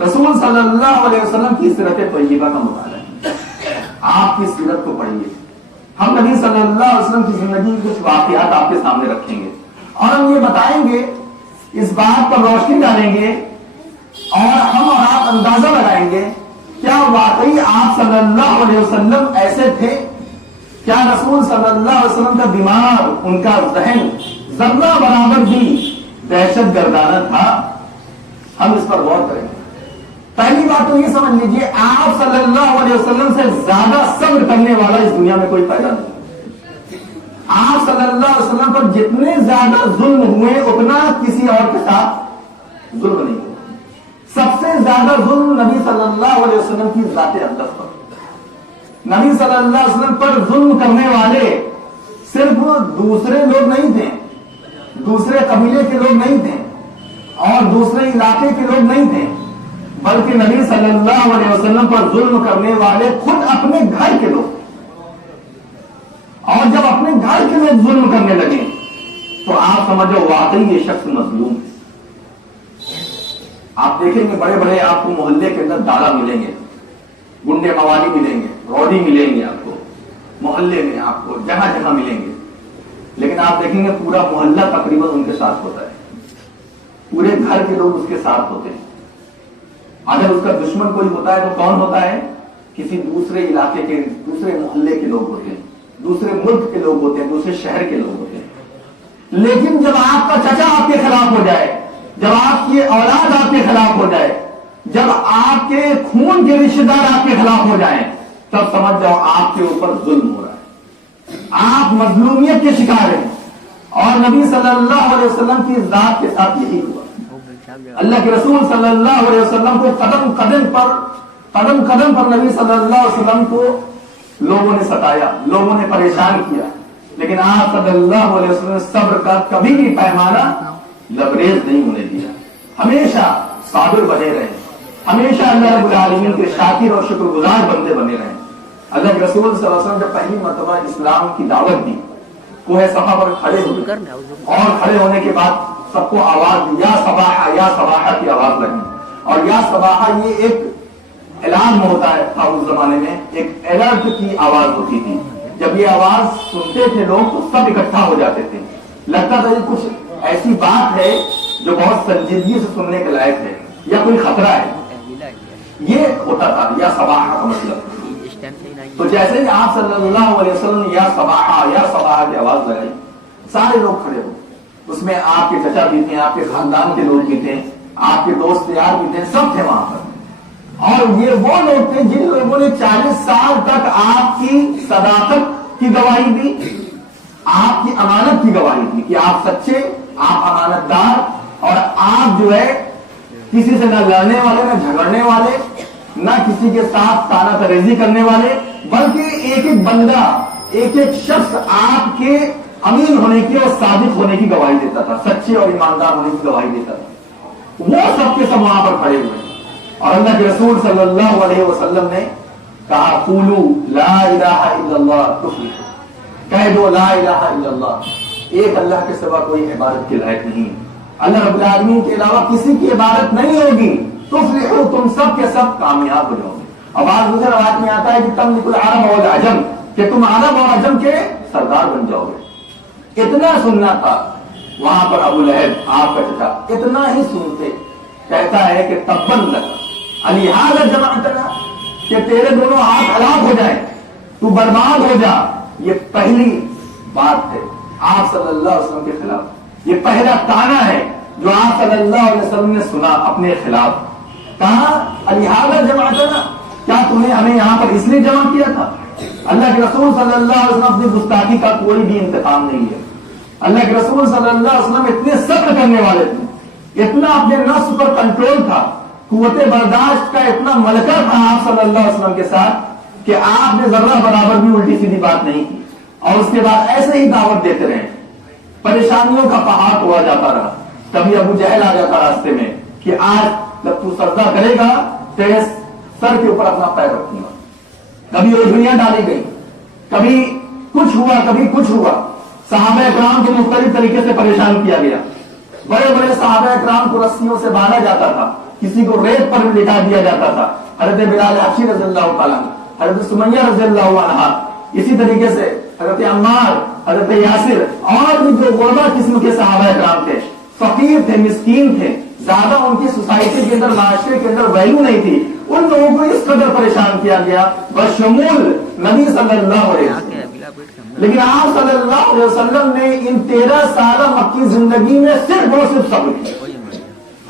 रसूल सल्लल्लाहु अलैहि वसल्लम की सीरत तय्यबा का मुताला है। आपकी सीरत को पढ़िए। हम नबी सल्लल्लाहु अलैहि वसल्लम की जिंदगी के कुछ वाकयात आपके सामने रखेंगे और हम ये बताएंगे, इस बात पर रोशनी डालेंगे और हम और आप अंदाजा लगाएंगे क्या वाकई आप सल्लल्लाहु अलैहि वसल्लम ऐसे थे? क्या रसूल सल्लल्लाहु अलैहि वसल्लम का दिमाग, उनका जहन जर्रा बराबर भी दहशत गर्दाना था? हम इस पर गौर करेंगे। पहली बात तो ये समझ लीजिए, आप सल्लल्लाहु अलैहि वसल्लम से ज्यादा सब्र करने वाला इस दुनिया में कोई पैदा नहीं। आप सल्लल्लाहु अलैहि वसल्लम पर जितने ज्यादा जुल्म हुए उतना किसी और के साथ जुल्म नहीं हुआ। सबसे ज्यादा जुल्म नबी सल्लल्लाहु अलैहि वसल्लम की जाते अक़दस पर। नबी सल्लल्लाहु अलैहि वसल्लम पर जुल्म करने वाले सिर्फ दूसरे लोग नहीं थे, दूसरे कबीले के लोग नहीं थे और दूसरे इलाके के लोग नहीं थे, बल्कि नबी सल्लल्लाहु अलैहि वसल्लम पर जुल्म करने वाले खुद अपने घर के लोग। और जब अपने घर के लोग जुल्म करने लगे तो आप समझो वाकई ये शख्स मजलूम है। आप देखेंगे बड़े बड़े आपको मोहल्ले के अंदर दादा मिलेंगे, गुंडे मवाली मिलेंगे, रौडी मिलेंगे, आपको मोहल्ले में आपको जहां जहां मिलेंगे, लेकिन आप देखेंगे पूरा मोहल्ला तकरीबन उनके साथ होता है, पूरे घर के लोग उसके साथ होते हैं। अगर उसका दुश्मन कोई होता है तो कौन होता है? किसी दूसरे इलाके के, दूसरे मोहल्ले के लोग होते हैं, दूसरे मुल्क के लोग होते हैं, दूसरे शहर के लोग होते हैं। लेकिन जब आपका चचा आपके खिलाफ हो जाए, जब आपकी औलाद आपके खिलाफ हो जाए, जब आपके खून के रिश्तेदार आपके खिलाफ हो जाएं, तब समझ जाओ आपके ऊपर जुल्म हो रहा है, आप मजलूमियत के शिकार हैं। और नबी सल्लल्लाहु अलैहि वसल्लम की जात के साथ यही हुआ। अल्लाह के रसूल सल्लल्लाहु अलैहि वसल्लम को कदम कदम पर नबी सल्लल्लाहु अलैहि वसल्लम को लोगों ने सताया, लोगों ने परेशान किया, लेकिन आप सल्लल्लाहु अलैहि वसल्लम ने सब्र का कभी भी पैमाना लबरेज नहीं होने दिया। हमेशा साबिर बने रहे, हमेशा अल्लाह रब्बुल आलमीन के शाकिर और शुक्रगुजार बंदे बने रहे। अल्लाह के रसूल सल्लल्लाहु अलैहि वसल्लम जब पहली मर्तबा इस्लाम की दावत दी, कोहे सफा पर खड़े हुए और खड़े होने के बाद सबको आवाज दी, या सबाहा की आवाज लगी। और या सबाहा ये एक ऐलान होता है था उस जमाने में, एक अलर्ट की आवाज होती थी। जब ये आवाज सुनते थे लोग तो सब इकट्ठा हो जाते थे, लगता था ये कुछ ऐसी बात है जो बहुत संजीदगी से सुनने के लायक है या कोई खतरा है, ये होता था या सबाहा का मतलब। तो जैसे ही आप सल्लल्लाहु अलैहि वसल्लम ने या सबाहा की आवाज लगाई, सारे लोग खड़े हो। उसमें आपके चचा भी थे, आपके खानदान के लोग भी थे, आपके दोस्त यार भी थे, सब थे वहां पर। और ये वो लोग थे जिन लोगों ने 40 साल तक आपकी सदाकत की गवाही दी, आपकी अमानत की गवाही दी कि आप सच्चे, आप अमानतदार और आप जो है किसी से न लड़ने वाले, न झगड़ने वाले, न किसी के साथ ताना तरेजी करने वाले, बल्कि एक एक बंदा, एक एक शख्स आपके अमीन होने की और सादिक होने की गवाही देता था, सच्चे और ईमानदार होने की गवाही देता था। वो सबके सब वहां पर खड़े हुए और अल्लाह के रसूल सल्लल्लाहु अलैहि वसल्लम ने कहा, क़ूलू ला इलाहा इल्लल्लाह तुफ़्लिहू, कह दो ला इलाहा इल्लल्लाह, एक अल्लाह के सिवा कोई इबादत के लायक नहीं, अल्लाह रब्बुल आलमीन के अलावा किसी की इबादत नहीं होगी, तुफ़्लिहू, तुम सब के सब कामयाब हो जाओगे। अब आज दूसरे रवायत में आता है कि तमलिकुल अरब वल अजम, कि तुम अरब और अजम के सरदार बन जाओगे। इतना सुनना था वहां पर अबू लहब आपका चचा, इतना ही सुनते कहता है कि तब्बन लगा अलिहाज़ा जमाअतना, कि तेरे दोनों हाथ हलाक हो जाए, तू बर्बाद हो जा। ये पहली बात है आप सल्लल्लाहु अलैहि वसल्लम के खिलाफ, ये पहला ताना है जो आप सल्लल्लाहु अलैहि वसल्लम ने सुना अपने खिलाफ। कहा अलिहाज़ा जमाअतना, क्या तुमने हमें यहां पर इसलिए जमा किया था? अल्लाह के रसूल सल्लल्लाहु अलैहि वसल्लम अपनी गुस्ताखी का कोई भी इंतकाम नहीं है। अल्लाह के रसूल सल्लल्लाहु अलैहि वसल्लम इतने सब्र करने वाले थे, इतना अपने नफ्स पर कंट्रोल था, कुव्वते बर्दाश्त का इतना मलका था आप सल्लल्लाहु अलैहि वसल्लम के साथ कि आपने जर्रा बराबर भी उल्टी सीधी बात नहीं की। और उसके बाद ऐसे ही दावत देते रहे, परेशानियों का पहाड़ तोड़ा जाता रहा। कभी अबू जहल आ जाता रास्ते में कि आज जब तू सजदा करेगा तेरे सर के ऊपर अपना पैर रखूंगा। कभी ओझड़ियां डाली गई, कभी कुछ हुआ, कभी कुछ हुआ, सहाबा इकराम को मुख्तलिफ तरीके से परेशान किया गया। बड़े बड़े सहाबा इकराम को रस्सियों से बांधा जाता था, किसी को रेत पर लिटा दिया जाता था। हजरत बिलाल हबशी रज़ियल्लाहु ताला, हजरत सुमैया रज़ियल्लाहु अन्हा, इसी तरीके से हजरत अम्मार, हजरत यासिर और भी जो गुरबा किस्म के सहाबा इकराम थे, फकीर थे, मिस्कीन थे, ज्यादा उनकी सोसाइटी के अंदर, माशरे के अंदर वैल्यू नहीं थी, उन लोगों को इस कदर परेशान किया गया बशमूल नबी सल्लल्लाहु अलैहि वसल्लम। लेकिन आप सल्लल्लाहु अलैहि वसल्लम ने इन 13 साल मक्की जिंदगी में सिर्फ और सिर्फ सब्र किया।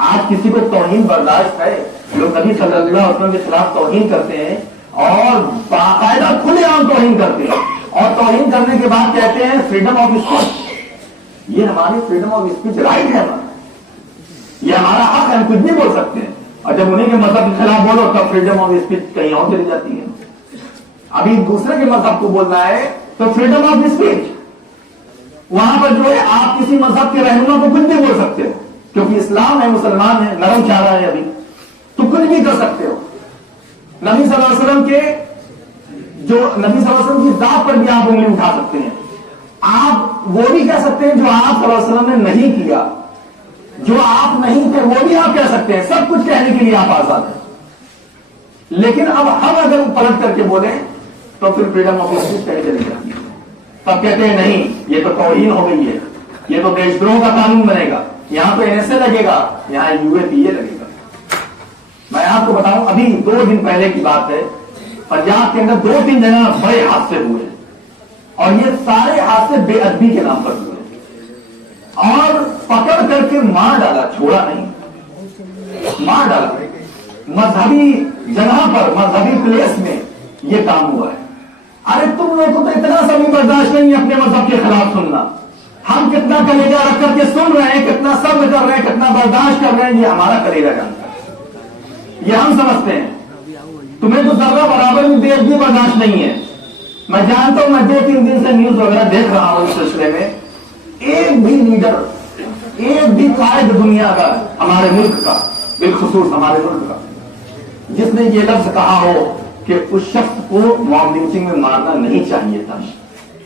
आज किसी को तौहीन बर्दाश्त है, लोग नबी सल्लल्लाहु अलैहि वसल्लम के खिलाफ तौहीन करते हैं और बाकायदा खुलेआम तौहीन करते हैं, और तौहीन करने के बाद कहते हैं फ्रीडम ऑफ स्पीच, ये हमारी फ्रीडम ऑफ स्पीच राइट है, ये हमारा हक है, हम कुछ भी बोल सकते हैं। और जब उन्हीं के मजहब के खिलाफ बोलो तब फ्रीडम ऑफ स्पीच कहीं और चली जाती है। अभी दूसरे के मजहब को बोलना है तो फ्रीडम ऑफ स्पीच, वहां पर जो है आप किसी मजहब के रहनुमा को कुछ भी बोल सकते हो, क्योंकि इस्लाम है, मुसलमान है, नरम चाह रहा है अभी, तो कुछ भी कर सकते हो। नबी सल्लल्लाहु अलैहि वसल्लम के जो नबी सल्लल्लाहु अलैहि वसल्लम की जात पर भी आप उंगली उठा सकते हैं, आप वो भी कह सकते हैं जो आप सल्लल्लाहु अलैहि वसल्लम ने नहीं किया, जो आप नहीं थे वो भी आप कह सकते हैं, सब कुछ कहने के लिए आप आजाद हैं। लेकिन अब हम अगर पलट करके बोले तो फिर फ्रीडम ऑफ स्पीच कहीं चली जाती है। तब कहते हैं नहीं, ये तो तौहीन हो गई है, ये तो देशद्रोह का कानून बनेगा, यहां तो एनएसए लगेगा, यहां यूएपीए लगेगा। मैं आपको बताऊं, अभी 2 दिन पहले की बात है, पंजाब के अंदर 2-3 जगह बड़े हादसे हुए और ये सारे हादसे बेअदबी के नाम पर हुए और पकड़ करके मार डाला, छोड़ा नहीं, मार डाला। मजहबी जगह पर, मजहबी प्लेस में ये काम हुआ है। अरे तुम लोगों को तो इतना सभी बर्दाश्त नहीं है अपने मजहब के खिलाफ सुनना। हम कितना कलेजा रख करके सुन रहे हैं, कितना सब्र कर रहे हैं, कितना बर्दाश्त कर रहे हैं, ये हमारा कलेजा जानता है, ये हम समझते हैं। तुम्हें तो जर्रा बराबर भी बेअदबी बर्दाश्त नहीं है। मैं जानता हूं, मैं 2-3 दिन से न्यूज वगैरह देख रहा हूं इस सिलसिले में, एक भी लीडर, एक भी कायद दुनिया का, हमारे मुल्क का, बिलखुसूस हमारे मुल्क का, जिसने ये लफ्ज कहा हो कि उस शख्स को मॉब लिंचिंग में मारना नहीं चाहिए था,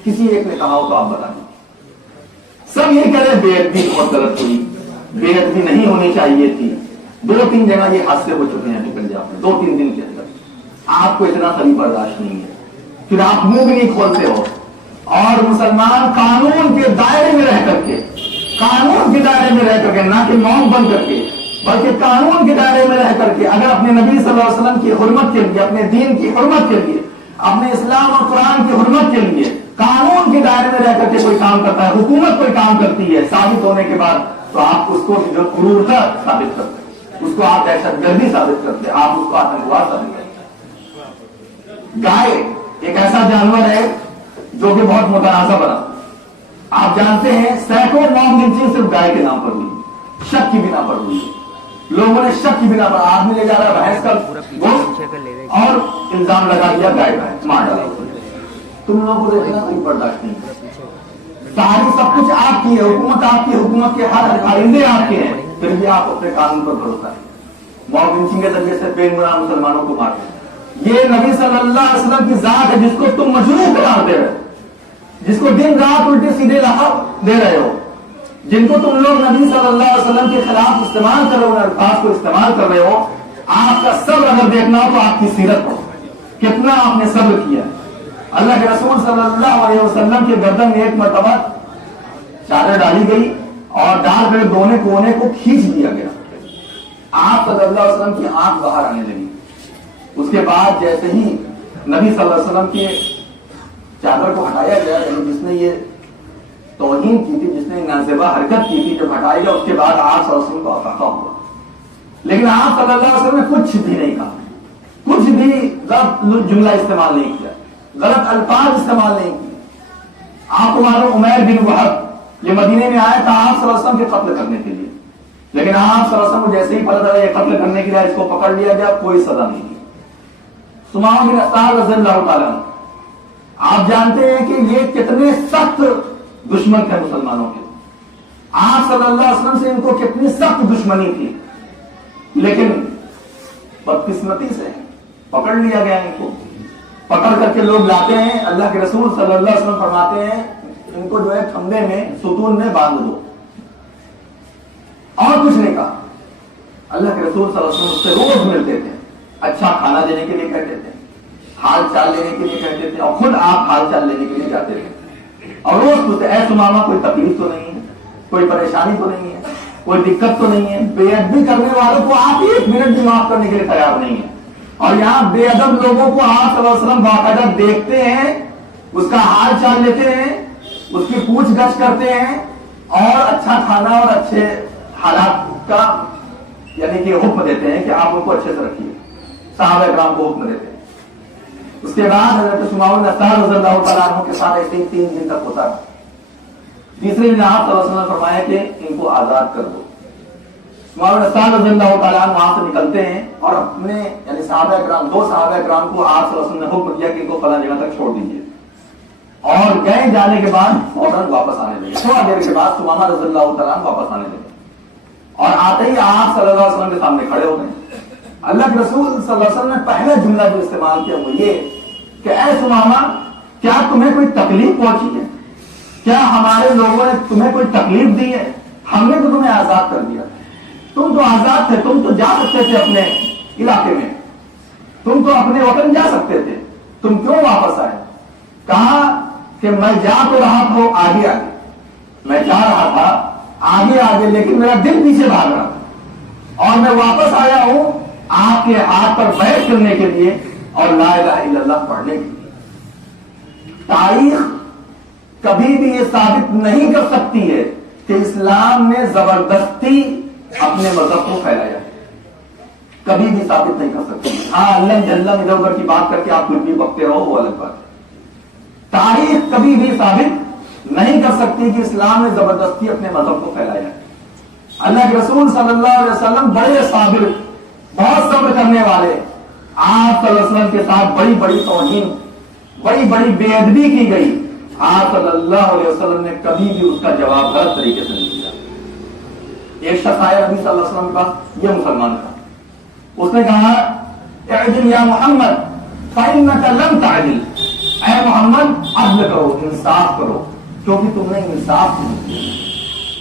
किसी एक ने कहा हो तो आप बता दें। सब ये कह रहे बेअदबी बहुत गलत हुई, बेअदबी नहीं होनी चाहिए थी। 2-3 जगह ये हादसे हो चुके हैं पंजाब में 2-3 दिन के अंदर। आपको इतना कभी बर्दाश्त नहीं है, फिर आप मुंह भी नहीं खोलते हो। और मुसलमान कानून के दायरे में रह करके, कानून के दायरे में रह करके, ना कि मौन बन करके, बल्कि कानून के दायरे में रह करके, अगर अपने नबी सल्लल्लाहु अलैहि वसल्लम की हुर्मत के लिए, अपने दीन की हुर्मत के लिए, अपने इस्लाम और कुरान की हुर्मत के लिए कानून के दायरे में रह करके कोई काम करता है, हुकूमत कोई काम करती है, साबित होने के बाद तो आप उसको जो क्रूरता साबित करते हैं, उसको आप दहशतगर्दी साबित करते हैं, आप उसको आतंकवाद साबित करते हैं। गाय एक ऐसा जानवर है जो कि बहुत मुतनाज़ा बना। आप जानते हैं सैकड़ों मॉब लिंचिंग सिर्फ गाय के नाम पर हुई, शक की बिना पर हुई। लोगों ने शक की बिना पर, आदमी ले जा रहा है भैंस का गोश्त और इल्जाम लगा दिया गाय भैंस मार डाला। तुम लोगों को देखना कोई बर्दाश्त नहीं, सारी सब कुछ आपकी है, हुकूमत आपकी, हुकूमत के हर आइंदे आपके हैं, फिर भी आप अपने कानून पर भरोसा है। मॉब लिंचिंग के जरिए से बेगुनाह मुसलमानों को मारते हैं। ये नबी सल्लल्लाहु अलैहि वसल्लम की जात है जिसको तुम मजरूह करार दे रहे हो, जिसको दिन रात उल्टे सीधे लक़ब दे रहे हो, जिनको तुम लोग नबी सल्लल्लाहु अलैहि वसल्लम के खिलाफ इस्तेमाल कर रहे हो, अल्फाज को इस्तेमाल कर रहे हो। आपका सब्र अगर देखना हो तो आपकी सीरत हो, कितना आपने सब्र किया। अल्लाह के रसूल सल्लल्लाहु अलैहि वसल्लम के गर्दन में एक मरतबा चादर डाली गई और डाल कर दोनों कोने को खींच दिया गया। आप सल्लल्लाहु अलैहि वसल्लम की आंख बाहर आने लगी। उसके बाद जैसे ही नबी सल्लल्लाहु अलैहि वसल्लम के चादर को हटाया गया, जिसने ये तौहीन की थी, जिसने नाज़ेबा हरकत की थी, जब हटाया गया उसके बाद आप सल्लल्लाहु अलैहि वसल्लम को अफ़ाक़ा हुआ। लेकिन आप सल्लल्लाहु अलैहि वसल्लम ने कुछ भी नहीं कहा, कुछ भी गलत जुमला इस्तेमाल नहीं किया, गलत अल्फाज इस्तेमाल नहीं किए। आपको मालूम उमैर बिन वहब ये मदीने में आया था आप सल्लल्लाहु अलैहि वसल्लम के कत्ल करने के लिए, लेकिन आप सल्लल्लाहु अलैहि वसल्लम को जैसे ही पता चला ये कत्ल करने के लिए इसको पकड़ लिया गया, कोई सजा नहीं दी। सुमामा बिन अस्साद रज़ियल्लाहु ताला, आप जानते हैं कि ये कितने सख्त दुश्मन थे मुसलमानों के। आप सल्लल्लाहु अलैहि वसल्लम से इनको कितनी सख्त दुश्मनी थी, लेकिन बदकिस्मती से पकड़ लिया गया। इनको पकड़ करके लोग लाते हैं, अल्लाह के रसूल सल्लल्लाहु अलैहि वसल्लम फरमाते हैं इनको जो है खंबे में, सुतून में बांध दो। اور کچھ نہیں کہا. اللہ کے رسول صلی اللہ علیہ وسلم اس سے روز ملتے تھے, اچھا کھانا دینے کے لیے کہتے تھے, حال چال لینے کے لیے کہتے تھے, اور خود آپ حال چال لینے کے لیے جاتے تھے اور روز پوچھتے اے سمامہ کوئی تکلیف تو نہیں ہے, کوئی پریشانی تو نہیں ہے, کوئی دقت تو نہیں ہے. بے ادبی کرنے والوں کو آپ 1 منٹ بھی معاف کرنے کے لیے تیار نہیں ہے, اور یہاں بے ادب لوگوں کو آپ صلی اللہ علیہ وسلم باقاعدہ دیکھتے ہیں, اس کا حال چال لیتے ہیں, اس کی پوچھ گچھ کرتے ہیں, اور اچھا کھانا اور اچھے حالات کا یعنی کہ حکم دیتے ہیں کہ آپ ان کو اچھے سے رکھیے. صحابہ کرام کو حکم دیتے ہیں. اس کے بعد حضرت شمام بن عسال رضی اللہ تعالیٰ عنہ کے ساتھ ایسے 3 دن تک ہوتا ہے. تیسرے دن آپ صلی اللہ علیہ وسلم نے فرمایا کہ ان کو آزاد کر دو. شمام بن عسال رضی اللہ تعالیٰ عنہ وہاں سے نکلتے ہیں اور اپنے یعنی صحابہ کرام 2 صحابہ کرام کو آپ صلی اللہ علیہ وسلم نے حکم دیا کہ ان کو فلاں جگہ تک چھوڑ دیجیے, اور گئے. جانے کے بعد فوراً واپس آنے لگے. تھوڑا دیر کے بعد شمامہ رضی اللہ تعالیٰ عنہ واپس آنے لگے, اور آتے ہی آپ صلی اللہ علیہ وسلم کے سامنے کھڑے ہو گئے. اللہ کے رسول صلی اللہ علیہ وسلم نے پہلا جملہ جو استعمال کیا وہ یہ کہ اے سمامہ کیا تمہیں کوئی تکلیف پہنچی ہے, کیا ہمارے لوگوں نے تمہیں کوئی تکلیف دی ہے؟ ہم نے تو تمہیں آزاد کر دیا, تم تو آزاد تھے, تم تو جا سکتے تھے اپنے علاقے میں, تم تو اپنے وطن جا سکتے تھے, تم کیوں واپس آئے؟ کہا کہ میں جا تو رہا تھا آگے آگے, میں جا رہا تھا آگے آگے, لیکن میرا دل پیچھے بھاگ رہا تھا, اور میں واپس آیا ہوں آپ کے ہاتھ پر بیعت کرنے کے لیے اور لا الہ الا اللہ پڑھنے کے لیے. تاریخ کبھی بھی یہ ثابت نہیں کر سکتی ہے کہ اسلام نے زبردستی اپنے مذہب کو پھیلایا, کبھی بھی ثابت نہیں کر سکتی. ہاں اللہ جلم ادھر ادھر کی بات کر کے آپ کچھ بھی بکتے رہو وہ الگ بات ہے. تاریخ کبھی بھی ثابت نہیں کر سکتی کہ اسلام نے زبردستی اپنے مذہب کو پھیلایا. اللہ کے رسول صلی اللہ علیہ وسلم بڑے صابر, بہت صبر کرنے والے. آپ صلی اللہ علیہ وسلم کے ساتھ بڑی بڑی توہین, بڑی بڑی بے ادبی کی گئی. آپ صلی اللہ علیہ وسلم نے کبھی بھی اس کا جواب غلط طریقے سے نہیں دیا. ایک شخص آیا نبی صلی اللہ علیہ وسلم کے پاس, یہ مسلمان تھا, اس نے کہا اعدل یا محمد فإنك لم تعدل, اے محمد عدل کرو, انصاف کرو, کیونکہ تم نے انصاف نہیں کیا.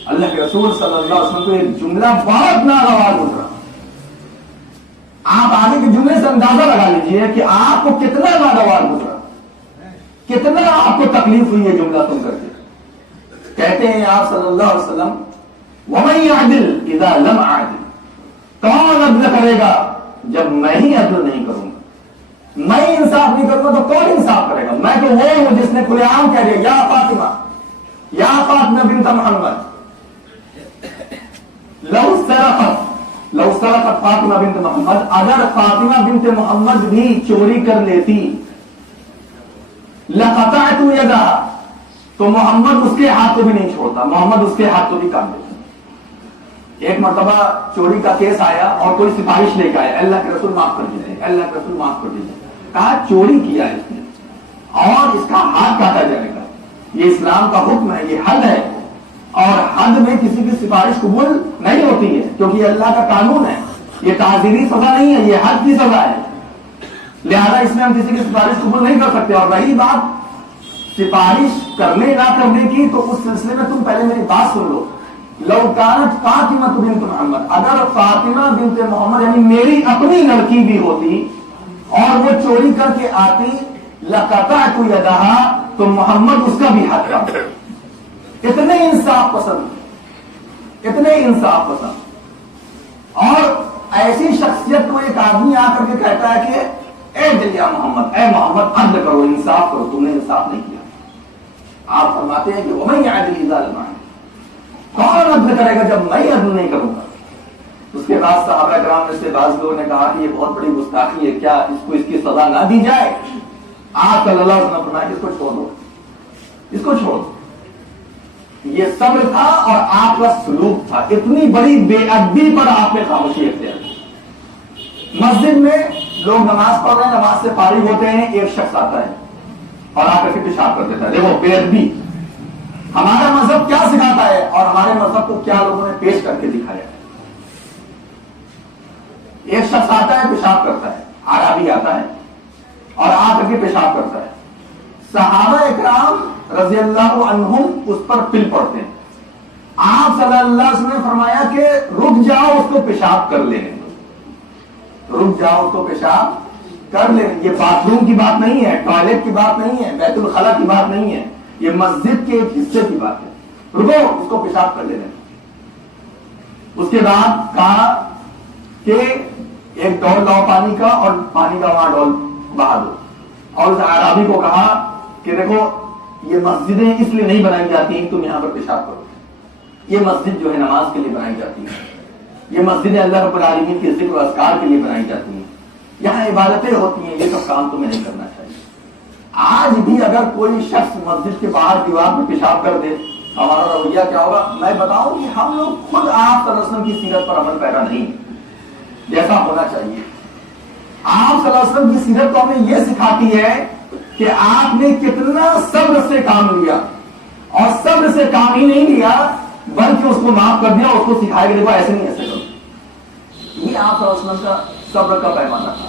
اللہ کے رسول صلی اللہ علیہ وسلم کو ایک جملہ بہت ناگوار گزرا. آپ آگے کے جملے سے اندازہ لگا لیجئے کہ آپ کو کتنا ناگوار گزرا, کتنا آپ کو تکلیف ہوئی ہے جملہ سن کر کے. کہتے ہیں آپ صلی اللہ علیہ وسلم وَمَن يَعْدِلْ إِذَا لَمْ أَعْدِلْ, کون عدل کرے گا جب میں ہی عدل نہیں کروں گا, میں انصاف نہیں کروں گا تو کون انصاف کرے گا؟ میں تو وہ ہوں جس نے کھلے عام کہہ دیا یا فاطمہ, یا فاطمہ بنت محمد, لو سرقت فاطمہ بنت محمد, اگر فاطمہ بنت محمد بھی چوری کر لیتی, لقطعت یدها, تو محمد اس کے ہاتھ کو بھی نہیں چھوڑتا, محمد اس کے ہاتھ کو بھی کاٹ دیتا. ایک مرتبہ چوری کا کیس آیا اور کوئی سفارش لے کے آیا, اللہ کے رسول معاف کر دیجیے, اللہ کے رسول معاف کر دیجیے. کہا چوری کیا ہے اس نے اور اس کا ہاتھ کاٹا جائے گا, یہ اسلام کا حکم ہے, یہ حد ہے, اور حد میں کسی کی سفارش قبول نہیں ہوتی ہے کیونکہ یہ اللہ کا قانون ہے, یہ تعزیری سزا نہیں ہے, یہ حد کی سزا ہے, لہذا اس میں ہم کسی کی سفارش قبول نہیں کر سکتے. اور رہی بات سفارش کرنے نہ کرنے کی, تو اس سلسلے میں تم پہلے میری بات سن لو. لو کانت فاطمہ بنت محمد, اگر فاطمہ بنت محمد یعنی میری اپنی لڑکی بھی ہوتی اور وہ چوری کر کے آتی, لقطعت یدها, تو محمد اس کا بھی ہاتھ کاٹتا. اتنے انصاف پسند, اتنے انصاف پسند. اور ایسی شخصیت کو ایک آدمی آ کر کے کہتا ہے کہ اے دل یا محمد, اے محمد عدل کرو, انصاف کرو, تم نے انصاف نہیں کیا. آپ فرماتے ہیں کہ وَمَن يَعْدِلْ إِذَا لَمْ يَعْدِلْ, کون عدل کرے گا جب میں عدل نہیں کروں گا. اس کے بعد صحابہ کرام میں سے بعض لوگوں نے کہا کہ یہ بہت بڑی گستاخی ہے, کیا اس کو اس کی سزا نہ دی جائے؟ آپ صلی اللہ علیہ وسلم نے فرمایا اس کو چھوڑ دو, اس کو چھوڑ دو. یہ صبر تھا اور آپ کا سلوک تھا. اتنی بڑی بے ادبی پر آپ نے خاموشی اختیار کی. مسجد میں لوگ نماز پڑھ رہے ہیں, نماز سے فارغ ہوتے ہیں, ایک شخص آتا ہے اور آ کر کے پیشاب کر دیتا ہے. دیکھو بے ادبی. ہمارا مذہب کیا سکھاتا ہے اور ہمارے مذہب کو کیا لوگوں نے پیش کر کے دکھایا ہے. ایک شخص آتا ہے, پیشاب کرتا ہے, عربی آتا ہے اور آ کر کے پیشاب کرتا ہے. صحابہ اکرام رضی اللہ عنہم اس پر پل پڑتے ہیں, آپ صلی اللہ علیہ وسلم نے فرمایا کہ رک جاؤ اس کو پیشاب کر لینے دو، رک جاؤ اس کو پیشاب کر لینے. یہ باتھ روم کی بات نہیں ہے، ٹوائلٹ کی بات نہیں ہے، بیت الخلا کی بات نہیں ہے، یہ مسجد کے ایک حصے کی بات ہے. رکو اس کو پیشاب کر لینے. اس کے بعد کہا کہ ایک ڈول لاؤ پانی کا اور پانی کا وہاں ڈول بہا دو. اور اس اعرابی کو کہا کہ دیکھو یہ مسجدیں اس لیے نہیں بنائی جاتی ہیں تم یہاں پر پیشاب کرو. یہ مسجد جو ہے نماز کے لیے بنائی جاتی ہے، یہ مسجدیں اللہ رب العالمین کے ذکر و اذکار کے لیے بنائی جاتی ہیں، یہاں عبادتیں ہوتی ہیں، یہ سب کام تمہیں نہیں کرنا چاہیے. آج بھی اگر کوئی شخص مسجد کے باہر دیوار میں پیشاب کر دے ہمارا رویہ کیا ہوگا؟ میں بتاؤں کہ ہم لوگ خود آپ صلی اللہ علیہ وسلم کی سیرت پر عمل پیرا نہیں جیسا ہونا چاہیے. آپ صلی اللہ علیہ وسلم کی سیرت تو ہمیں یہ سکھاتی ہے کہ آپ نے کتنا صبر سے کام لیا، اور صبر سے کام ہی نہیں لیا بلکہ اس کو معاف کر دیا، اس کو سکھایا کہ دیکھو ایسے نہیں ایسے کرو. یہ آپ صلی اللہ علیہ وسلم کا صبر کا پیمانہ تھا.